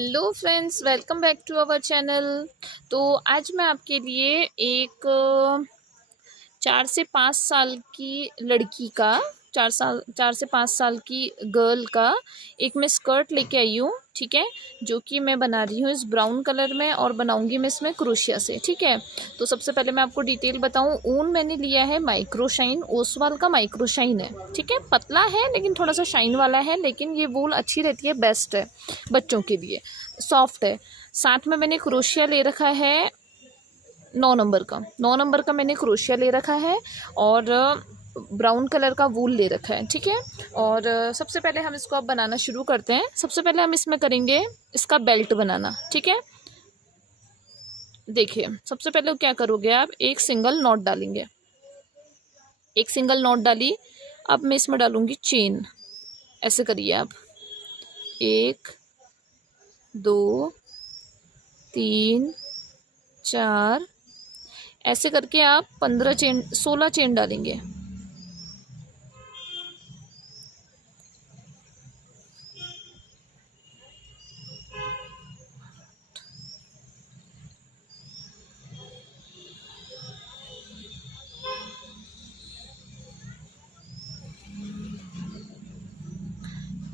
Hello friends, welcome back to our channel. तो आज मैं आपके लिए एक 4 से 5 साल की लड़की का 4 से 5 साल की गर्ल का एक मैं स्कर्ट लेके आई हूँ। ठीक है, जो कि मैं बना रही हूँ इस ब्राउन कलर में और बनाऊंगी मैं इसमें क्रोशिया से। ठीक है, तो सबसे पहले मैं आपको डिटेल बताऊँ। ऊन मैंने लिया है माइक्रोशाइन, ओसवाल का माइक्रोशाइन है। ठीक है, पतला है लेकिन थोड़ा सा शाइन वाला है, लेकिन ये वूल अच्छी रहती है, बेस्ट है बच्चों के लिए, सॉफ्ट है। साथ में मैंने क्रोशिया ले रखा है 9 नंबर का मैंने क्रोशिया ले रखा है और ब्राउन कलर का वूल ले रखा है। ठीक है, और सबसे पहले हम इसको अब बनाना शुरू करते हैं। सबसे पहले हम इसमें करेंगे इसका बेल्ट बनाना। ठीक है, देखिए सबसे पहले क्या करोगे आप, एक सिंगल नॉट डालेंगे। एक सिंगल नॉट डाली, अब मैं इसमें डालूंगी चेन। ऐसे करिए आप, 1 2 3 4, ऐसे करके आप 16 चेन डालेंगे।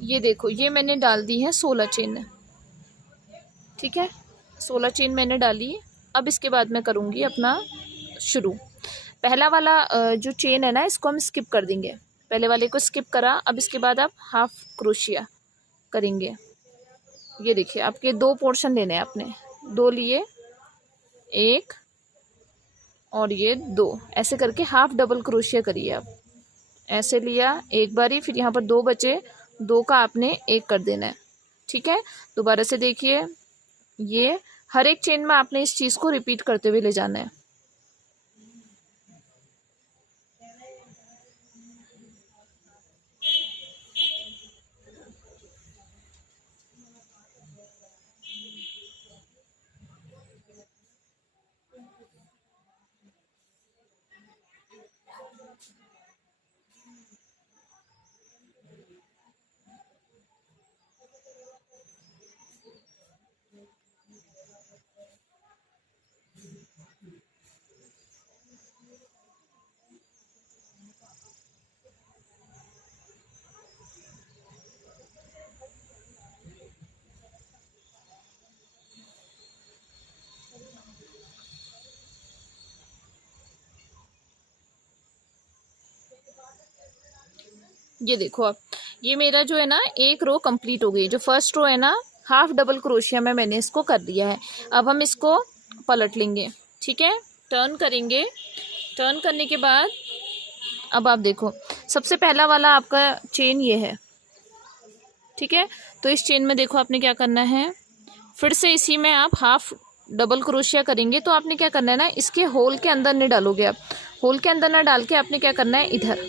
ये देखो, ये मैंने डाल दी है 16 चेन। ठीक है, 16 चेन मैंने डाली। अब इसके बाद मैं करूँगी अपना शुरू। पहला वाला जो चेन है ना, इसको हम स्किप कर देंगे। पहले वाले को स्किप करा, अब इसके बाद आप हाफ क्रोशिया करेंगे। ये देखिए, आपके 2 पोर्शन लेने हैं आपने, 2 लिए, 1 और ये 2, ऐसे करके हाफ डबल क्रोशिया करिए आप। ऐसे लिया एक बारी, फिर यहाँ पर 2 बचे, 2 का आपने 1 कर देना है। ठीक है, दोबारा से देखिए, ये हर एक चेन में आपने इस चीज़ को रिपीट करते हुए ले जाना है। ये देखो, अब ये मेरा जो है ना, एक रो कंप्लीट हो गई। जो फर्स्ट रो है ना, हाफ डबल क्रोशिया में मैंने इसको कर दिया है। अब हम इसको पलट लेंगे। ठीक है, टर्न करेंगे। टर्न करने के बाद अब आप देखो, सबसे पहला वाला आपका चेन ये है। ठीक है, तो इस चेन में देखो आपने क्या करना है, फिर से इसी में आप हाफ डबल क्रोशिया करेंगे। तो आपने क्या करना है ना, इसके होल के अंदर नहीं डालोगे आप, होल के अंदर ना डाल के आपने क्या करना है, इधर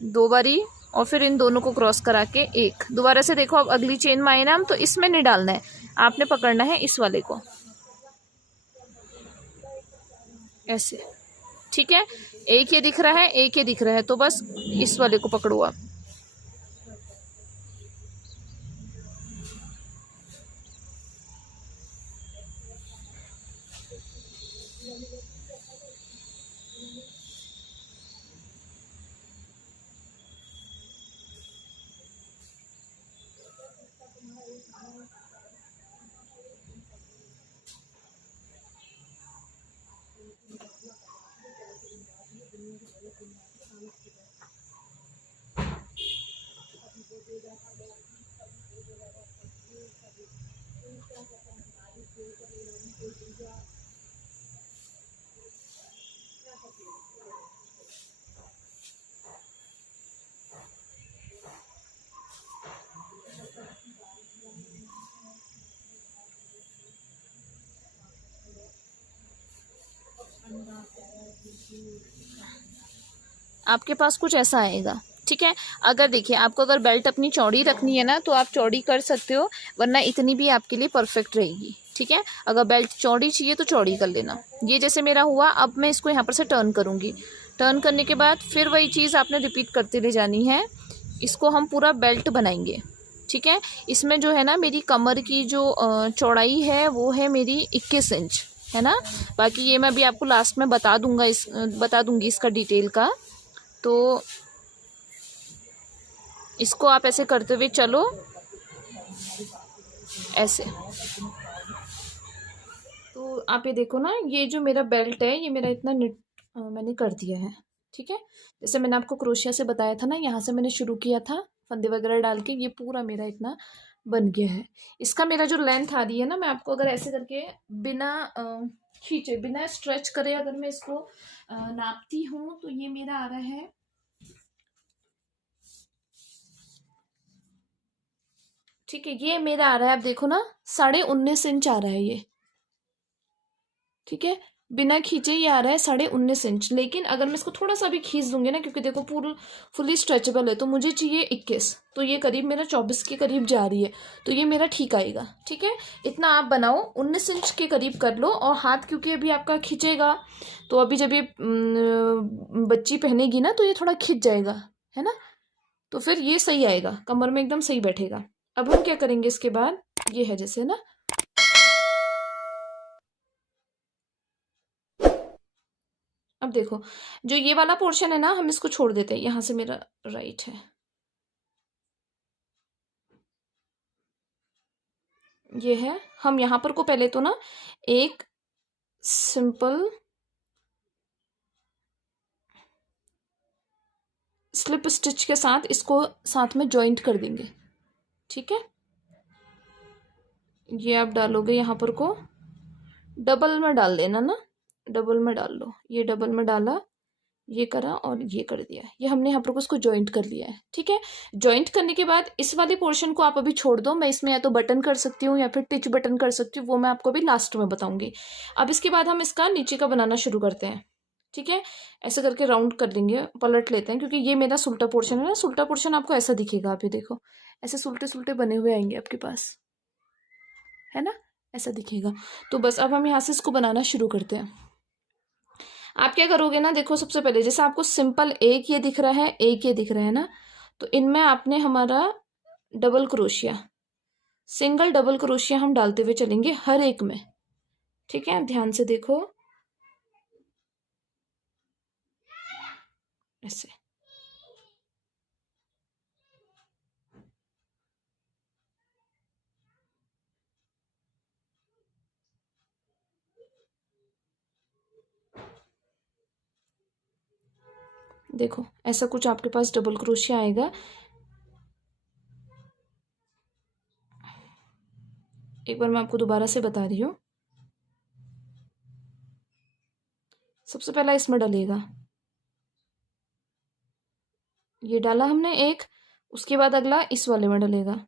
2 बारी और फिर इन दोनों को क्रॉस करा के 1। दोबारा से देखो, अब अगली चेन में आए ना हम, तो इसमें नहीं डालना है, आपने पकड़ना है इस वाले को, ऐसे। ठीक है, एक ये दिख रहा है, एक ये दिख रहा है, तो बस इस वाले को पकड़ो आप। आपके पास कुछ ऐसा आएगा। ठीक है, अगर देखिए, आपको अगर बेल्ट अपनी चौड़ी रखनी है ना, तो आप चौड़ी कर सकते हो, वरना इतनी भी आपके लिए परफेक्ट रहेगी। ठीक है, अगर बेल्ट चौड़ी चाहिए तो चौड़ी कर लेना। ये जैसे मेरा हुआ, अब मैं इसको यहाँ पर से टर्न करूँगी। टर्न करने के बाद फिर वही चीज़ आपने रिपीट करते ले जानी है। इसको हम पूरा बेल्ट बनाएंगे। ठीक है। इसमें जो है ना मेरी कमर की जो चौड़ाई है वो है मेरी 21 इंच, है ना। बाकी ये मैं अभी आपको लास्ट में बता दूंगा, बता दूंगी इसका डिटेल का। तो इसको आप ऐसे करते हुए चलो, ऐसे। तो आप ये देखो ना, ये जो मेरा बेल्ट है ये मेरा इतना मैंने कर दिया है। ठीक है, जैसे मैंने आपको क्रोशिया से बताया था ना, यहाँ से मैंने शुरू किया था फंदे वगैरह डाल के, ये पूरा मेरा इतना बन गया है। इसका मेरा जो लेंथ आ रही है ना, मैं आपको अगर ऐसे करके बिना खींचे, बिना स्ट्रेच करे अगर मैं इसको नापती हूँ तो ये मेरा आ रहा है, ठीक है, ये मेरा आ रहा है, आप देखो ना 19.5 इंच आ रहा है ये। ठीक है, बिना खींचे ये आ रहा है 19.5 इंच। लेकिन अगर मैं इसको थोड़ा सा भी खींच दूंगी ना, क्योंकि देखो पूरा फुली स्ट्रेचेबल है, तो मुझे चाहिए 21, तो ये करीब मेरा 24 के करीब जा रही है, तो ये मेरा ठीक आएगा। ठीक है, इतना आप बनाओ, 19 इंच के करीब कर लो। और हाथ क्योंकि अभी आपका खींचेगा, तो अभी जब ये बच्ची पहनेगी ना तो ये थोड़ा खींच जाएगा, है ना, तो फिर ये सही आएगा, कमर में एकदम सही बैठेगा। अब हम क्या करेंगे इसके बाद, ये है जैसे ना, अब देखो जो ये वाला पोर्शन है ना, हम इसको छोड़ देते हैं, यहां से मेरा राइट है, ये है। हम यहाँ पर को पहले तो ना एक सिंपल स्लिप स्टिच के साथ इसको साथ में जॉइंट कर देंगे। ठीक है, ये आप डालोगे यहाँ पर को, डबल में डाल देना ना, डबल में डाल लो, ये डबल में डाला, ये करा और ये कर दिया, ये हमने यहाँ पर को उसको जॉइंट कर लिया है। ठीक है, जॉइंट करने के बाद इस वाले पोर्शन को आप अभी छोड़ दो, मैं इसमें या तो बटन कर सकती हूँ या फिर टिच बटन कर सकती हूँ, वो मैं आपको अभी लास्ट में बताऊंगी। अब इसके बाद हम इसका नीचे का बनाना शुरू करते हैं। ठीक है, ऐसे करके राउंड कर लेंगे, पलट लेते हैं, क्योंकि ये मेरा सुल्टा पोर्शन है ना, सुल्टा पोर्शन आपको ऐसा दिखेगा, आप ये देखो ऐसे सुल्टे सुल्टे बने हुए आएंगे आपके पास, है ना, ऐसा दिखेगा। तो बस अब हम यहाँ से इसको बनाना शुरू करते हैं। आप क्या करोगे ना, देखो सबसे पहले जैसे आपको सिंपल एक ये दिख रहा है, एक ये दिख रहा है ना, तो इनमें आपने हमारा double crochet, single double crochet हम डालते हुए चलेंगे हर एक में। ठीक है, ध्यान से देखो, ऐसे। देखो ऐसा कुछ आपके पास डबल क्रोशिया आएगा। एक बार मैं आपको दोबारा से बता रही हूँ, सबसे पहला इसमें डलेगा, ये डाला हमने एक, उसके बाद अगला इस वाले में डलेगा,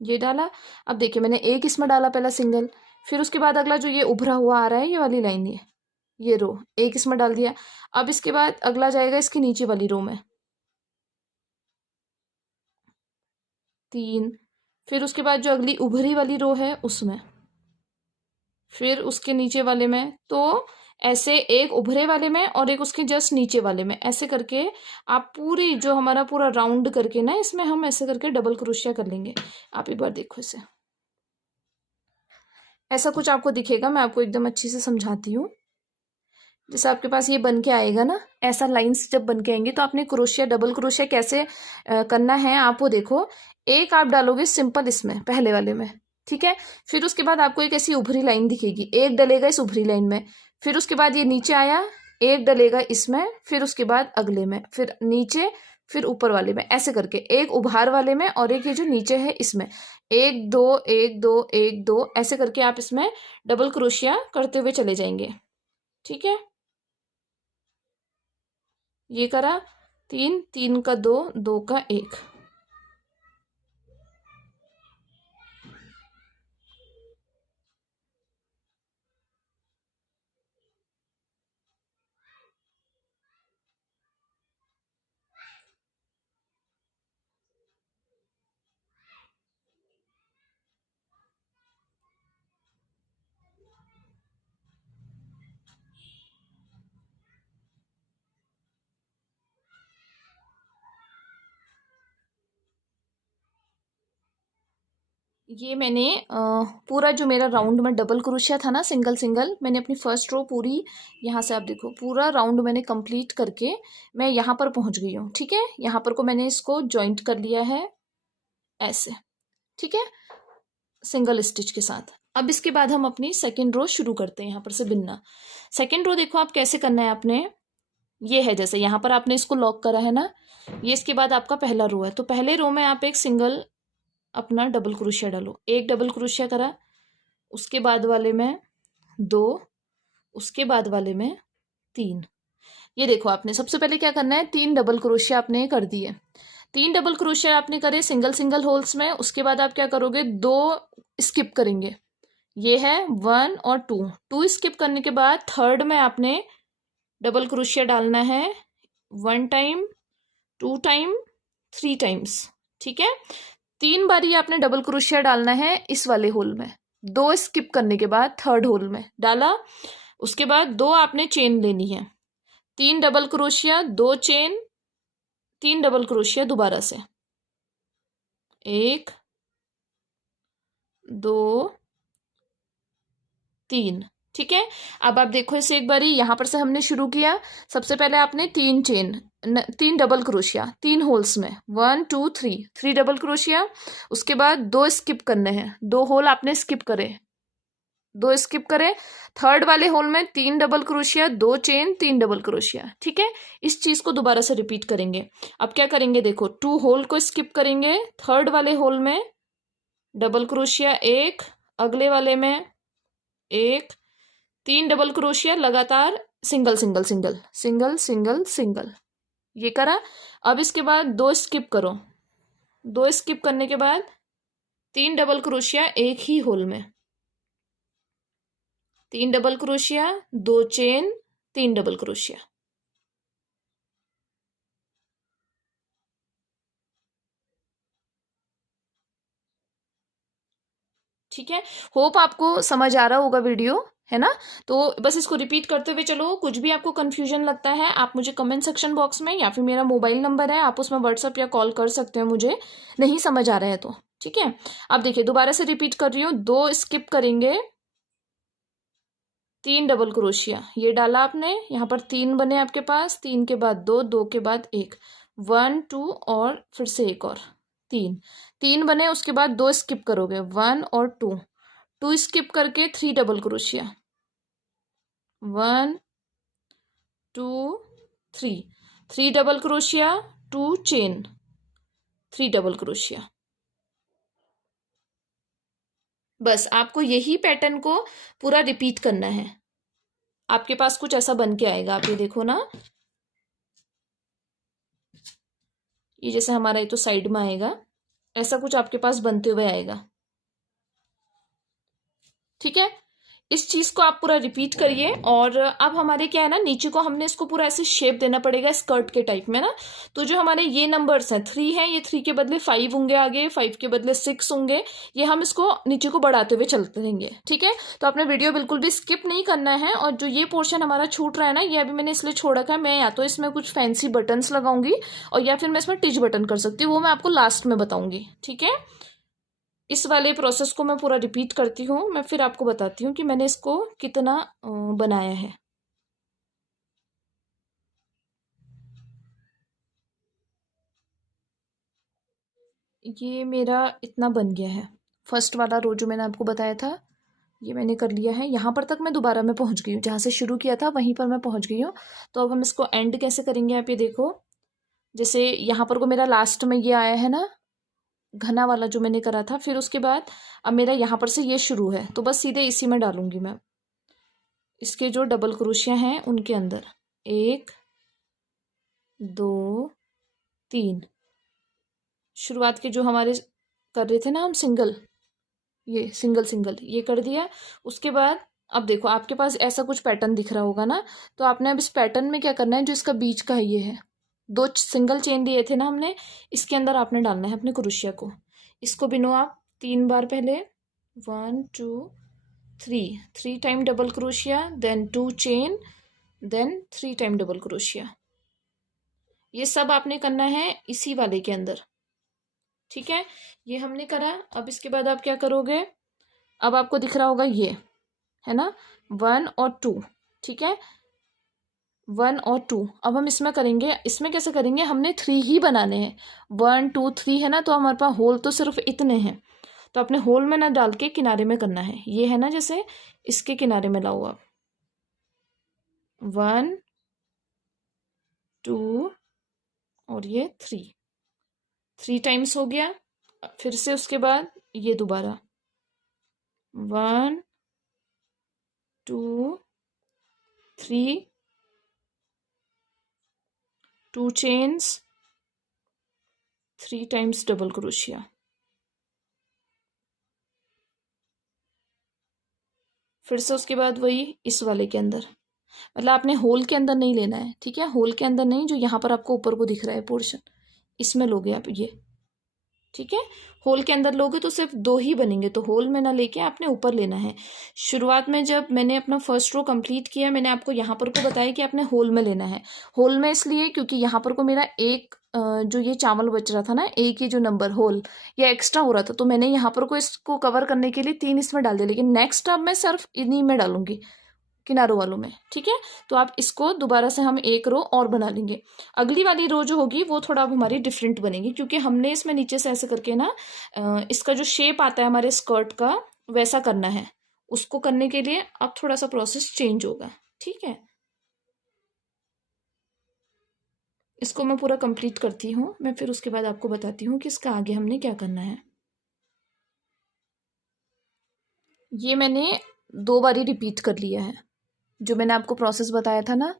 ये डाला। अब देखिए मैंने एक इसमें डाला पहला सिंगल, फिर उसके बाद अगला जो ये उभरा हुआ आ रहा है, ये वाली लाइन, ये रो, एक इसमें डाल दिया। अब इसके बाद अगला जाएगा इसके नीचे वाली रो में, 3, फिर उसके बाद जो अगली उभरी वाली रो है उसमें, फिर उसके नीचे वाले में, तो ऐसे एक उभरे वाले में और एक उसके जस्ट नीचे वाले में, ऐसे करके आप पूरी जो हमारा पूरा राउंड करके ना, इसमें हम ऐसे करके डबल क्रोशिया कर लेंगे। आप एक बार देखो इसे, ऐसा कुछ आपको दिखेगा, मैं आपको एकदम अच्छी से समझाती हूँ। जैसे आपके पास ये बन के आएगा ना, ऐसा लाइंस जब बन के आएंगे, तो आपने क्रोशिया डबल क्रोशिया कैसे करना है आप वो देखो। एक आप डालोगे सिंपल इसमें पहले वाले में, ठीक है, फिर उसके बाद आपको एक ऐसी उभरी लाइन दिखेगी, एक डलेगा इस उभरी लाइन में, फिर उसके बाद ये नीचे आया, एक डलेगा इसमें, फिर उसके बाद अगले में, फिर नीचे, फिर ऊपर वाले में, ऐसे करके एक उभार वाले में और एक ये जो नीचे है इसमें, एक दो एक दो एक दो, ऐसे करके आप इसमें डबल क्रोशिया करते हुए चले जाएंगे। ठीक है, ये करा, 3, 3 का 2, 2 का 1, ये मैंने पूरा जो मेरा राउंड में डबल क्रोशिया था ना, सिंगल सिंगल, मैंने अपनी फर्स्ट रो पूरी, यहाँ से आप देखो पूरा राउंड मैंने कंप्लीट करके मैं यहाँ पर पहुँच गई हूँ। ठीक है, यहाँ पर को मैंने इसको जॉइंट कर लिया है ऐसे। ठीक है, सिंगल स्टिच के साथ। अब इसके बाद हम अपनी सेकेंड रो शुरू करते हैं यहाँ पर से बिनना। सेकेंड रो देखो आप कैसे करना है आपने, ये है जैसे यहाँ पर आपने इसको लॉक करा है ना, ये इसके बाद आपका पहला रो है, तो पहले रो में आप एक सिंगल अपना डबल क्रोशिया डालो, एक डबल क्रोशिया करा, उसके बाद वाले में 2, उसके बाद वाले में 3। ये देखो आपने सबसे पहले क्या करना है, 3 डबल क्रोशिया आपने कर दिए, 3 डबल क्रोशिया आपने करे सिंगल सिंगल होल्स में। उसके बाद आप क्या करोगे, 2 स्किप करेंगे, ये है 1 और 2 स्किप करने के बाद थर्ड में आपने डबल क्रोशिया डालना है 1 टाइम, 2 टाइम, 3 टाइम्स। ठीक है, 3 बारी आपने डबल क्रोशिया डालना है इस वाले होल में, 2 स्किप करने के बाद थर्ड होल में डाला। उसके बाद 2 आपने चेन लेनी है, 3 double crochet, 2 chain, 3 double crochet दोबारा से, 1 2 3। ठीक है, अब आप देखो इसे एक बारी, यहाँ पर से हमने शुरू किया, सबसे पहले आपने 3 चेन, 3 डबल क्रोशिया 3 होल्स में, 1 2 3 डबल क्रोशिया। उसके बाद 2 स्किप करने हैं, 2 होल आपने स्किप करे, 2 स्किप करे, थर्ड वाले होल में 3 double crochet, 2 chain, 3 double crochet. ठीक है, इस चीज को दोबारा से रिपीट करेंगे। अब क्या करेंगे, देखो 2 होल को स्किप करेंगे, थर्ड वाले होल में डबल क्रोशिया 1, अगले वाले में 1, 3 डबल क्रोशिया लगातार, single single single single single single, ये करा। अब इसके बाद 2 स्किप करो, 2 स्किप करने के बाद 3 डबल क्रोशिया एक ही होल में, 3 double crochet, 2 chain, 3 double crochet. ठीक है, होप आपको समझ आ रहा होगा वीडियो, है ना। तो बस इसको रिपीट करते हुए चलो, कुछ भी आपको कंफ्यूजन लगता है आप मुझे कमेंट सेक्शन बॉक्स में, या फिर मेरा मोबाइल नंबर है आप उसमें व्हाट्सअप या कॉल कर सकते हो मुझे, नहीं समझ आ रहा है तो। ठीक है, अब देखिए दोबारा से रिपीट कर रही हूँ, 2 स्किप करेंगे, 3 डबल क्रोशिया, ये डाला आपने, यहाँ पर 3 बने आपके पास, 3 के बाद 2, 2 के बाद 1, 1 2 और फिर से एक और 3 बने। उसके बाद 2 स्किप करोगे, 1 और 2 स्किप करके 3 double crochet, 1 2 3 double crochet, 2 chain, 3 double crochet. बस आपको यही पैटर्न को पूरा रिपीट करना है, आपके पास कुछ ऐसा बन के आएगा। आप ये देखो ना, ये जैसे हमारा ये तो साइड में आएगा, ऐसा कुछ आपके पास बनते हुए आएगा। ठीक है, इस चीज को आप पूरा रिपीट करिए। और अब हमारे क्या है ना, नीचे को हमने इसको पूरा ऐसे शेप देना पड़ेगा स्कर्ट के टाइप में ना। तो जो हमारे ये नंबर्स हैं 3 हैं, ये 3 के बदले 5 होंगे, आगे 5 के बदले 6 होंगे, ये हम इसको नीचे को बढ़ाते हुए चलते रहेंगे। ठीक है, तो आपने वीडियो बिल्कुल भी स्किप नहीं करना है। और जो ये पोर्शन हमारा छूट रहा है ना, ये अभी मैंने इसलिए छोड़ रखा है, मैं या तो इसमें कुछ फैंसी बटन्स लगाऊंगी और या फिर मैं इसमें टिच बटन कर सकती हूँ, वो मैं आपको लास्ट में बताऊंगी। ठीक है, इस वाले प्रोसेस को मैं पूरा रिपीट करती हूँ, मैं फिर आपको बताती हूँ कि मैंने इसको कितना बनाया है। ये मेरा इतना बन गया है, फर्स्ट वाला रो जो मैंने आपको बताया था ये मैंने कर लिया है। यहाँ पर तक मैं दोबारा मैं पहुँच गई हूँ, जहाँ से शुरू किया था वहीं पर मैं पहुँच गई हूँ। तो अब हम इसको एंड कैसे करेंगे, आप ये देखो, जैसे यहाँ पर को मेरा लास्ट में ये आया है ना, घना वाला जो मैंने करा था, फिर उसके बाद अब मेरा यहाँ पर से ये शुरू है, तो बस सीधे इसी में डालूंगी मैं, इसके जो डबल क्रोशिया हैं उनके अंदर, 1 2 3, शुरुआत के जो हमारे कर रहे थे ना हम सिंगल, ये सिंगल सिंगल ये कर दिया। उसके बाद अब देखो आपके पास ऐसा कुछ पैटर्न दिख रहा होगा ना, तो आपने अब इस पैटर्न में क्या करना है, जो इसका बीच का है ये है, 2 सिंगल चेन दिए थे ना हमने, इसके अंदर आपने डालना है अपने क्रोशिया को। इसको बिनो आप 3 बार, पहले 1 2 3 time double crochet, then 2 chain, then 3 time double crochet. ये सब आपने करना है इसी वाले के अंदर। ठीक है, ये हमने करा। अब इसके बाद आप क्या करोगे, अब आपको दिख रहा होगा ये है ना 1 और 2, ठीक है 1 और 2। अब हम इसमें करेंगे, इसमें कैसे करेंगे, हमने 3 ही बनाने हैं, 1 2 3 है ना, तो हमारे पास होल तो सिर्फ इतने हैं, तो अपने होल में ना डाल के किनारे में करना है। ये है ना, जैसे इसके किनारे में लाओ आप, 1 2 और ये 3 टाइम्स हो गया। फिर से उसके बाद ये दोबारा 1 2 3, 2 चेन्स, 3 टाइम्स डबल क्रोशिया। फिर से उसके बाद वही इस वाले के अंदर, मतलब आपने होल के अंदर नहीं लेना है, ठीक है, होल के अंदर नहीं, जो यहाँ पर आपको ऊपर को दिख रहा है पोर्शन, इसमें लोगे आप ये, ठीक है। होल के अंदर लोगे तो सिर्फ 2 ही बनेंगे, तो होल में ना लेके आपने ऊपर लेना है। शुरुआत में जब मैंने अपना फर्स्ट रो कंप्लीट किया, मैंने आपको यहाँ पर को बताया कि आपने होल में लेना है। होल में इसलिए क्योंकि यहाँ पर को मेरा एक जो ये चावल बच रहा था ना, एक ही जो नंबर होल ये एक्स्ट्रा हो रहा था, तो मैंने यहाँ पर को इसको कवर करने के लिए 3 इसमें डाल दिया, लेकिन नेक्स्ट अब मैं सिर्फ इन्हीं में डालूंगी, किनारों वालों में, ठीक है। तो आप इसको दोबारा से हम एक रो और बना लेंगे। अगली वाली रो जो होगी वो थोड़ा अब हमारी डिफरेंट बनेगी, क्योंकि हमने इसमें नीचे से ऐसे करके ना इसका जो शेप आता है हमारे स्कर्ट का वैसा करना है। उसको करने के लिए अब थोड़ा सा प्रोसेस चेंज होगा, ठीक है। इसको मैं पूरा कंप्लीट करती हूँ, मैं फिर उसके बाद आपको बताती हूँ कि इसका आगे हमने क्या करना है। ये मैंने 2 बारी रिपीट कर लिया है, जो मैंने आपको प्रोसेस बताया था ना,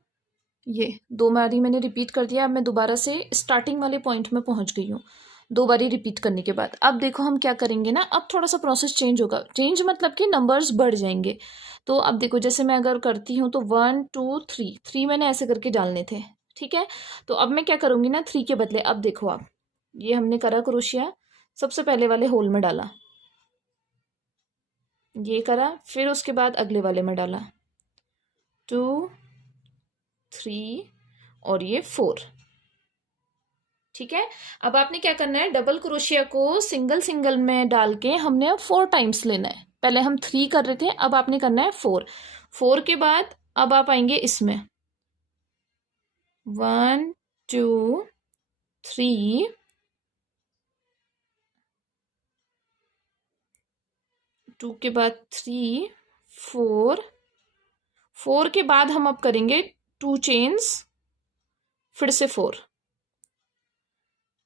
ये 2 बारी मैंने रिपीट कर दिया। अब मैं दोबारा से स्टार्टिंग वाले पॉइंट में पहुंच गई हूँ 2 बारी रिपीट करने के बाद। अब देखो हम क्या करेंगे ना, अब थोड़ा सा प्रोसेस चेंज होगा, चेंज मतलब कि नंबर्स बढ़ जाएंगे। तो अब देखो, जैसे मैं अगर करती हूँ तो 1 2 3 मैंने ऐसे करके डालने थे, ठीक है। तो अब मैं क्या करूँगी ना, 3 के बदले, अब देखो आप, ये हमने करा क्रोशिया, सबसे पहले वाले होल में डाला, ये करा, फिर उसके बाद अगले वाले में डाला 2 3 और ये 4, ठीक है। अब आपने क्या करना है, डबल क्रोशिया को सिंगल सिंगल में डाल के हमने 4 टाइम्स लेना है। पहले हम 3 कर रहे थे, अब आपने करना है 4 के बाद अब आप आएंगे इसमें 1 2 3, 2 के बाद 3 4 के बाद हम अब करेंगे 2 चेन्स, फिर से 4,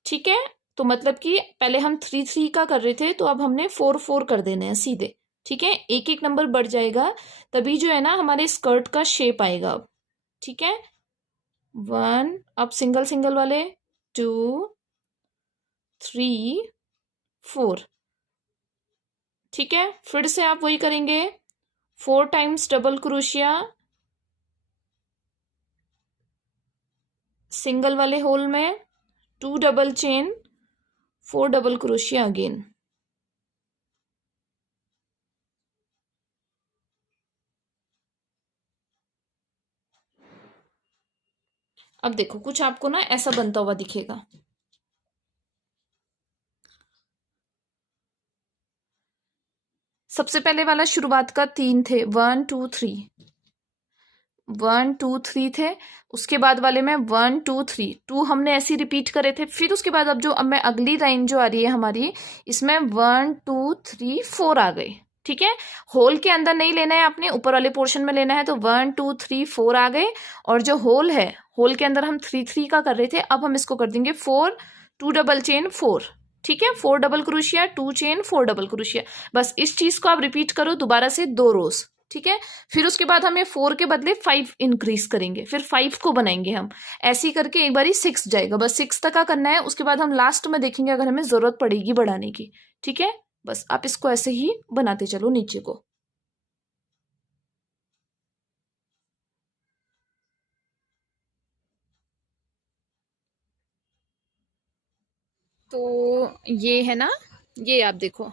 ठीक है। तो मतलब कि पहले हम 3 3 का कर रहे थे, तो अब हमने 4 4 कर देने हैं सीधे, ठीक है। एक एक नंबर बढ़ जाएगा, तभी जो है ना हमारे स्कर्ट का शेप आएगा अब, ठीक है। 1, अब सिंगल सिंगल वाले 2 3 4, ठीक है। फिर से आप वही करेंगे, 4 टाइम्स डबल क्रोशिया सिंगल वाले होल में, 2 double chain, 4 double crochet again. अब देखो कुछ आपको ना ऐसा बनता हुआ दिखेगा, सबसे पहले वाला शुरुआत का 3 थे, 1 2 3 थे। उसके बाद वाले में 1 2 3 हमने ऐसे रिपीट करे थे। फिर उसके बाद अब मैं अगली लाइन जो आ रही है हमारी, इसमें 1 2 3 4 आ गए, ठीक है। होल के अंदर नहीं लेना है आपने, ऊपर वाले पोर्शन में लेना है, तो 1 2 3 4 आ गए। और जो होल है, होल के अंदर हम 3 3 का कर रहे थे, अब हम इसको कर देंगे 4, 2 डबल चेन 4, ठीक है। 4 double crochet, 2 chain, 4 double crochet, बस इस चीज को आप रिपीट करो दोबारा से 2 रोज, ठीक है। फिर उसके बाद हम ये 4 के बदले 5 इंक्रीज करेंगे, फिर 5 को बनाएंगे हम, ऐसे ही करके एक बारी 6 जाएगा, बस 6 तक का करना है। उसके बाद हम लास्ट में देखेंगे अगर हमें जरूरत पड़ेगी बढ़ाने की, ठीक है। बस आप इसको ऐसे ही बनाते चलो नीचे को। तो ये है ना, ये आप देखो,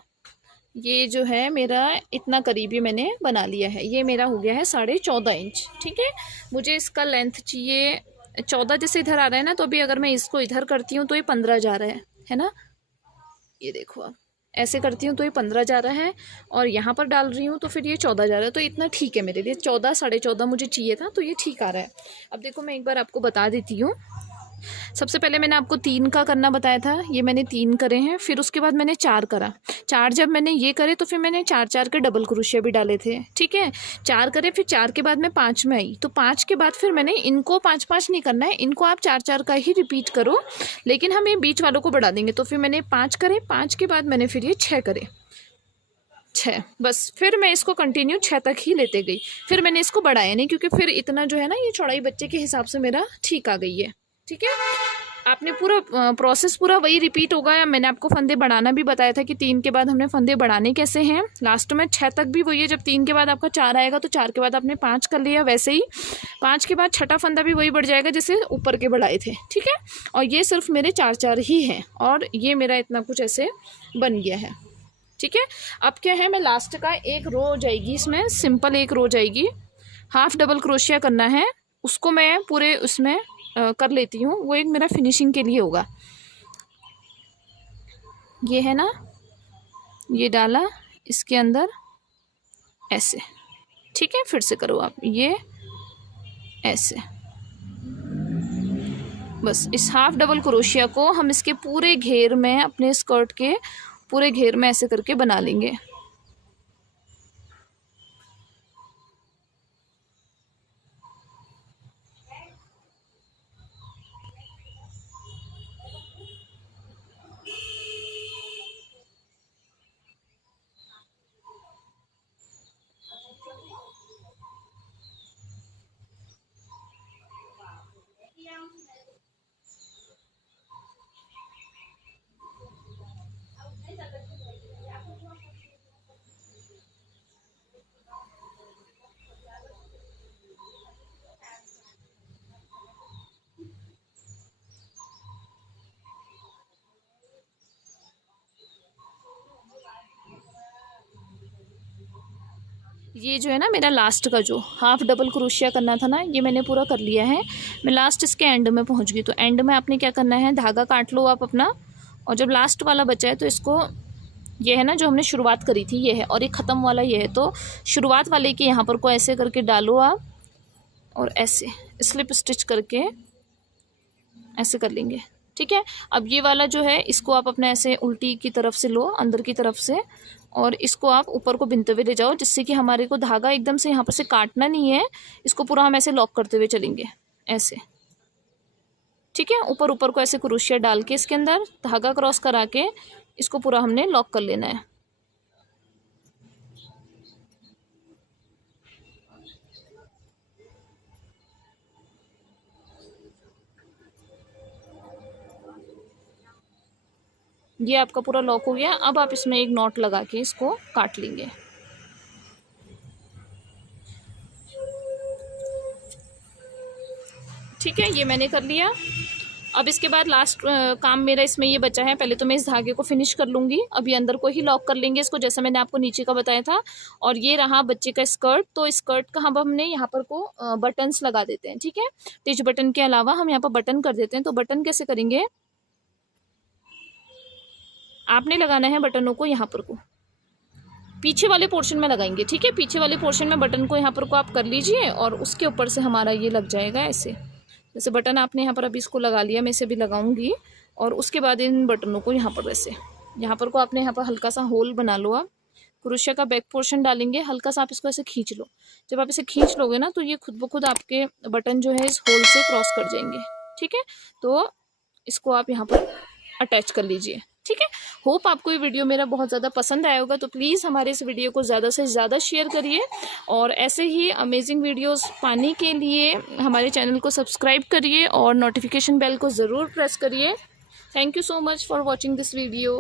ये जो है मेरा इतना करीबी मैंने बना लिया है, ये मेरा हो गया है 14.5 इंच, ठीक है। मुझे इसका लेंथ चाहिए 14, जैसे इधर आ रहा है ना, तो अभी अगर मैं इसको इधर करती हूँ तो ये 15 जा रहा है ना। ये देखो अब ऐसे करती हूँ तो ये 15 जा रहा है, और यहाँ पर डाल रही हूँ तो फिर ये 14 जा रहा है। तो इतना ठीक है मेरे लिए, 14 14.5 मुझे चाहिए था, तो ये ठीक आ रहा है। अब देखो मैं एक बार आपको बता देती हूँ। सबसे पहले मैंने आपको 3 का करना बताया था, ये मैंने 3 करे हैं। फिर उसके बाद मैंने 4 करा। 4 जब मैंने ये करे तो फिर मैंने 4 के डबल क्रोशिया भी डाले थे, ठीक है। 4 करे, फिर 4 के बाद मैं 5 में आई, तो 5 के बाद फिर मैंने इनको 5 नहीं करना है, इनको आप 4 का ही रिपीट करो, लेकिन हम ये बीच वालों को बढ़ा देंगे। तो फिर मैंने 5 करे, 5 के बाद मैंने फिर ये 6 करे, 6 बस। फिर मैं इसको कंटिन्यू 6 तक ही लेते गई। फिर मैंने इसको बढ़ाया नहीं, क्योंकि फिर इतना जो है ना, ये चौड़ाई बच्चे के हिसाब से मेरा ठीक आ गई है, ठीक है। आपने पूरा प्रोसेस पूरा वही रिपीट होगा। मैंने आपको फंदे बढ़ाना भी बताया था कि 3 के बाद हमने फंदे बढ़ाने कैसे हैं। लास्ट में 6 तक भी वही है। जब 3 के बाद आपका 4 आएगा तो 4 के बाद आपने 5 कर लिया, वैसे ही 5 के बाद छठा फंदा भी वही बढ़ जाएगा जैसे ऊपर के बढ़ाए थे, ठीक है। और ये सिर्फ मेरे 4 ही हैं, और ये मेरा इतना कुछ ऐसे बन गया है, ठीक है। अब क्या है, मैं लास्ट का एक रो जाएगी, इसमें सिंपल एक रो जाएगी, हाफ डबल क्रोशिया करना है, उसको मैं पूरे उसमें कर लेती हूँ। वो एक मेरा फिनिशिंग के लिए होगा। ये है ना, ये डाला इसके अंदर ऐसे, ठीक है। फिर से करो आप, ये ऐसे, बस इस हाफ डबल क्रोशिया को हम इसके पूरे घेर में, अपने स्कर्ट के पूरे घेर में ऐसे करके बना लेंगे। ये जो है ना, मेरा लास्ट का जो हाफ डबल क्रोशिया करना था ना, ये मैंने पूरा कर लिया है। मैं लास्ट इसके एंड में पहुंच गई। तो एंड में आपने क्या करना है, धागा काट लो आप अपना, और जब लास्ट वाला बचा है तो इसको, ये है ना जो हमने शुरुआत करी थी ये है, और एक ख़त्म वाला ये है, तो शुरुआत वाले के यहाँ पर को ऐसे करके डालो आप, और ऐसे स्लिप स्टिच करके ऐसे कर लेंगे, ठीक है। अब ये वाला जो है, इसको आप अपने ऐसे उल्टी की तरफ से लो, अंदर की तरफ से, और इसको आप ऊपर को बिनते हुए ले जाओ, जिससे कि हमारे को धागा एकदम से यहाँ पर से काटना नहीं है। इसको पूरा हम ऐसे लॉक करते हुए चलेंगे ऐसे, ठीक है। ऊपर ऊपर को ऐसे क्रोशिया डाल के इसके अंदर धागा क्रॉस करा के इसको पूरा हमने लॉक कर लेना है। ये आपका पूरा लॉक हो गया। अब आप इसमें एक नॉट लगा के इसको काट लेंगे। ठीक है, ये मैंने कर लिया। अब इसके बाद लास्ट काम मेरा इसमें ये बचा है। पहले तो मैं इस धागे को फिनिश कर लूँगी। अब ये अंदर को ही लॉक कर लेंगे इसको, जैसा मैंने आपको नीचे का बताया था। और ये रहा बच्चे का स्कर्ट। तो स्कर्ट का हमने यहाँ पर को बटन्स लगा देते हैं, ठीक है। टिच बटन के अलावा हम यहाँ पर बटन कर देते हैं। तो बटन कैसे करेंगे, आपने लगाना है बटनों को यहाँ पर को पीछे वाले पोर्शन में लगाएंगे, ठीक है। पीछे वाले पोर्शन में बटन को यहाँ पर को आप कर लीजिए, और उसके ऊपर से हमारा ये लग जाएगा ऐसे। जैसे बटन आपने यहाँ पर अभी इसको लगा लिया, मैं इसे भी लगाऊंगी। और उसके बाद इन बटनों को यहाँ पर ऐसे, यहाँ पर को आपने यहाँ पर हल्का सा होल बना लो। आप क्रोशिया का बैक पोर्शन डालेंगे, हल्का सा आप इसको ऐसे खींच लो। जब आप इसे खींच लोगे ना, तो ये खुद ब खुद आपके बटन जो है इस होल से क्रॉस कर जाएंगे, ठीक है। तो इसको आप यहाँ पर अटैच कर लीजिए, ठीक है। होप आपको ये वीडियो मेरा बहुत ज़्यादा पसंद आया होगा। तो प्लीज़ हमारे इस वीडियो को ज़्यादा से ज़्यादा शेयर करिए, और ऐसे ही अमेजिंग वीडियोस पाने के लिए हमारे चैनल को सब्सक्राइब करिए, और नोटिफिकेशन बेल को ज़रूर प्रेस करिए। Thank you so much for watching this video.